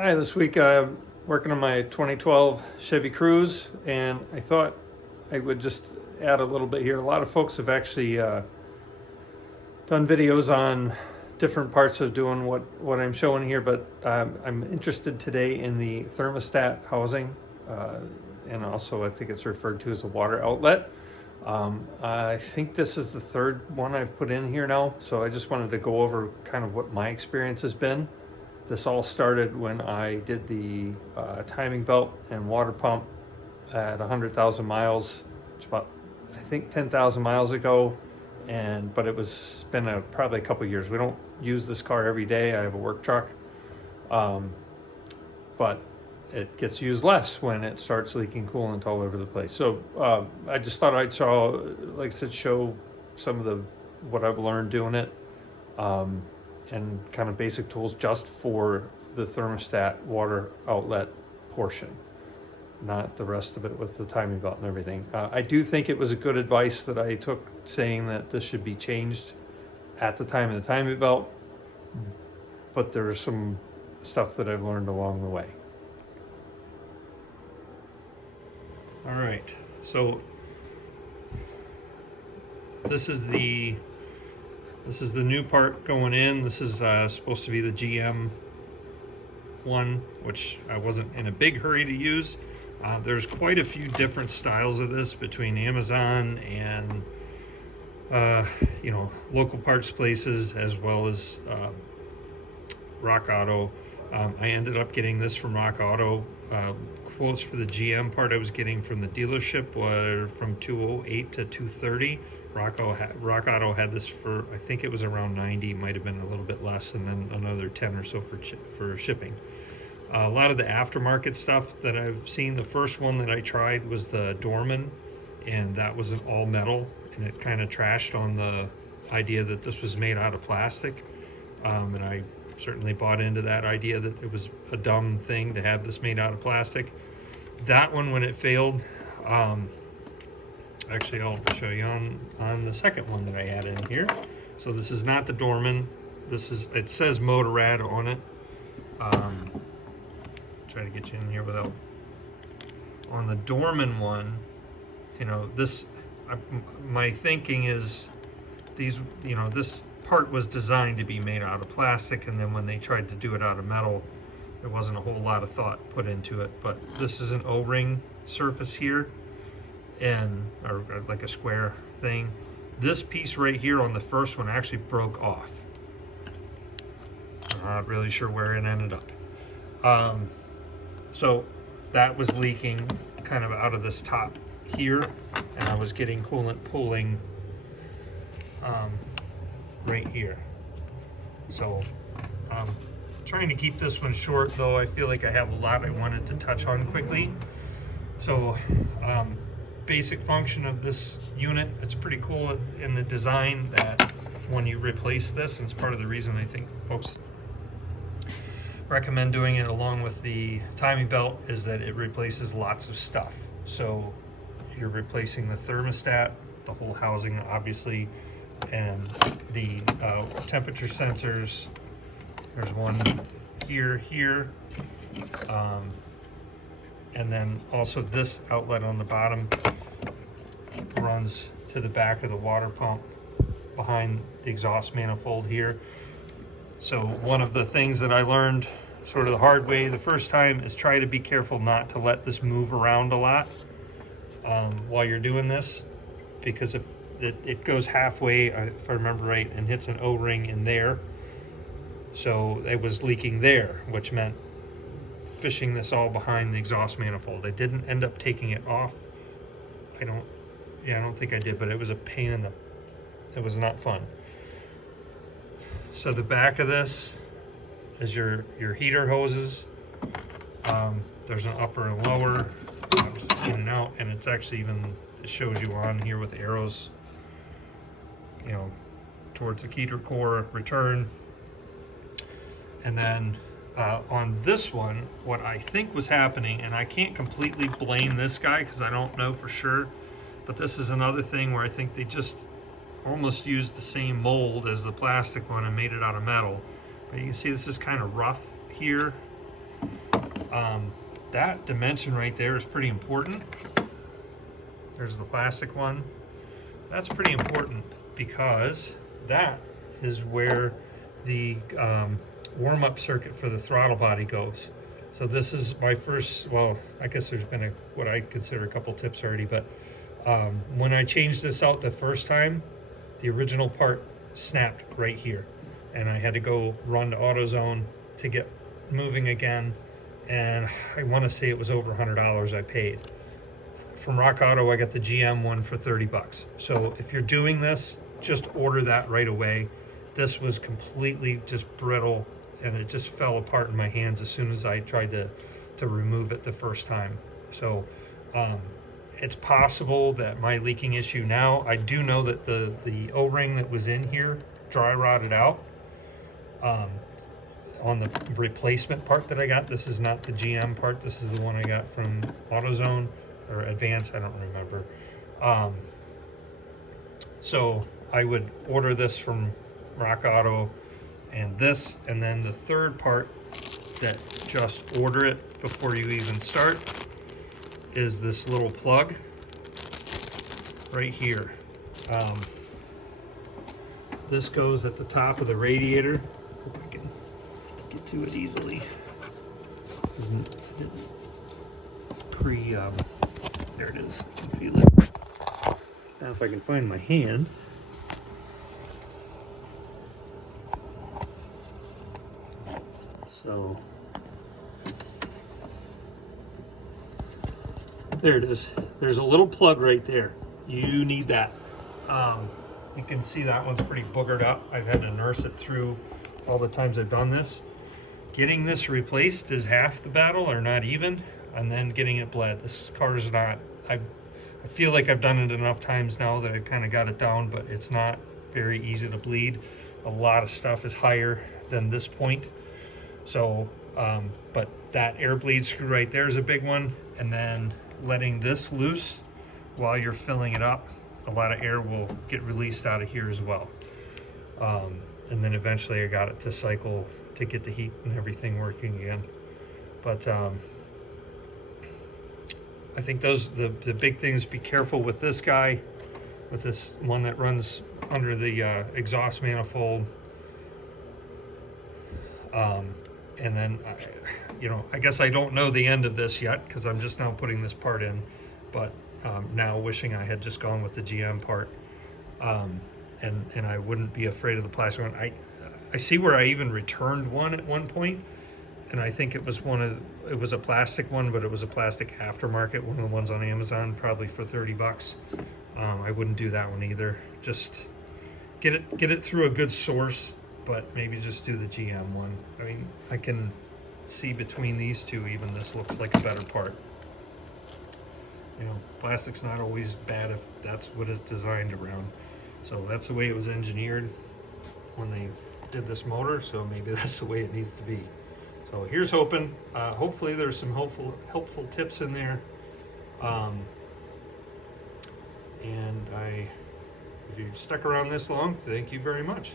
Hi, this week I'm working on my 2012 Chevy Cruze, and I thought I would just add a little bit here. A lot of folks have actually done videos on different parts of doing what I'm showing here, but I'm interested today in the thermostat housing, and also I think it's referred to as a water outlet. I think this is the third one I've put in here now, so I just wanted to go over kind of what my experience has been. This all started when I did the timing belt and water pump at 100,000 miles, which about, I think, 10,000 miles ago. But it was been probably a couple years. We don't use this car every day. I have a work truck, but it gets used less when it starts leaking coolant all over the place. So I just thought I'd like I said, show some of what I've learned doing it. And kind of basic tools just for the thermostat water outlet portion, not the rest of it with the timing belt and everything. I do think it was a good advice that I took, saying that this should be changed at the time of the timing belt, but there's some stuff that I've learned along the way. All right, so this is the new part going in. This is supposed to be the GM one, which I wasn't in a big hurry to use. There's quite a few different styles of this between Amazon and local parts places, as well as Rock Auto. I ended up getting this from Rock Auto. Quotes for the GM part I was getting from the dealership were from 208 to 230. Rock Auto had this for, I think it was around 90, might have been a little bit less, and then another 10 or so for shipping. A lot of the aftermarket stuff that I've seen, the first one that I tried was the Dorman, and that was an all metal, and it kind of trashed on the idea that this was made out of plastic. And I certainly bought into that idea that it was a dumb thing to have this made out of plastic. That one, when it failed, actually I'll show you on the second one that I had in here. So this is not the Dorman. It says Motorrad on it. Try to get you in here without. On the Dorman one, my thinking is this part was designed to be made out of plastic, and then when they tried to do it out of metal, there wasn't a whole lot of thought put into it. But this is an O-ring surface here, or like a square thing. This piece right here on the first one actually broke off. I'm not really sure where it ended up. So that was leaking kind of out of this top here, and I was getting coolant pooling right here. So trying to keep this one short, though I feel like I have a lot I wanted to touch on quickly. So basic function of this unit, it's pretty cool in the design that when you replace this, and it's part of the reason I think folks recommend doing it along with the timing belt, is that it replaces lots of stuff. So you're replacing the thermostat, the whole housing obviously, and the temperature sensors. There's one here, and then also this outlet on the bottom runs to the back of the water pump behind the exhaust manifold here. So one of the things that I learned sort of the hard way the first time is try to be careful not to let this move around a lot while you're doing this, because if it goes halfway, if I remember right, and hits an O-ring in there. So it was leaking there, which meant fishing this all behind the exhaust manifold. I didn't end up taking it off. I don't think I did, but it was a pain it was not fun. So the back of this is your heater hoses. There's an upper and lower, obviously in and out, and it's actually it shows you on here with arrows, towards the heater core return. And then on this one, what I think was happening, and I can't completely blame this guy because I don't know for sure, but this is another thing where I think they just almost used the same mold as the plastic one and made it out of metal. But you can see this is kind of rough here. That dimension right there is pretty important. There's the plastic one. That's pretty important because that is where the warm-up circuit for the throttle body goes. So this is my first, well, I guess there's been what I consider a couple tips already, but when I changed this out the first time, the original part snapped right here. And I had to go run to AutoZone to get moving again. And I want to say it was over $100 I paid. From Rock Auto, I got the GM one for 30 bucks. So if you're doing this, just order that right away. This was completely just brittle, and it just fell apart in my hands as soon as I tried to remove it the first time. So it's possible that my leaking issue now, I do know that the O-ring that was in here dry rotted out. On the replacement part that I got, this is not the GM part, this is the one I got from AutoZone or Advance, I don't remember. So I would order this from Rock Auto, and this, and then the third part that just order it before you even start is this little plug right here. This goes at the top of the radiator. Hope I can get to it easily. There it is. I can feel it. Now if I can find my hand. So there it is. There's a little plug right there. You need that. You can see that one's pretty boogered up. I've had to nurse it through all the times I've done this. Getting this replaced is half the battle, or not even, and then getting it bled. This car is not, I feel like I've done it enough times now that I've kind of got it down, but it's not very easy to bleed. A lot of stuff is higher than this point. So, but that air bleed screw right there is a big one, and then letting this loose while you're filling it up, a lot of air will get released out of here as well. And then eventually I got it to cycle to get the heat and everything working again. But I think those the big things. Be careful with this guy, with this one that runs under the exhaust manifold. And then, I guess I don't know the end of this yet because I'm just now putting this part in, but now wishing I had just gone with the GM part. And I wouldn't be afraid of the plastic one. I see where I even returned one at one point, and I think it was it was a plastic one, but it was a plastic aftermarket, one of the ones on Amazon, probably for 30 bucks. I wouldn't do that one either. Just get it through a good source, but maybe just do the GM one. I mean, I can see between these two, even this looks like a better part. Plastic's not always bad if that's what it's designed around. So that's the way it was engineered when they did this motor, so maybe that's the way it needs to be. So here's hoping. Hopefully there's some helpful tips in there. And if you've stuck around this long, thank you very much.